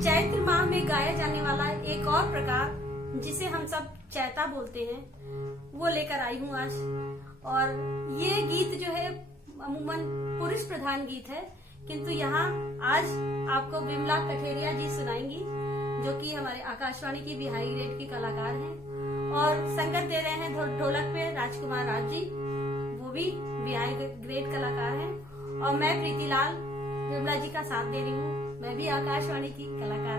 चैत्र माह में गाया जाने वाला एक और प्रकार जिसे हम सब चैता बोलते हैं वो लेकर आई हूँ आज। और ये गीत जो है अमूमन पुरुष प्रधान गीत है, किंतु यहाँ आज आपको विमला कठेरिया जी सुनाएंगी, जो कि हमारे आकाशवाणी की भी हाई ग्रेड की कलाकार हैं। और संगत दे रहे हैं ढोलक पे राजकुमार राज जी, वो भी हाई ग्रेड कलाकार हैं। और मैं प्रीति लाल विमला जी का साथ दे रही हूँ, मैं भी आकाशवाणी की कलाकार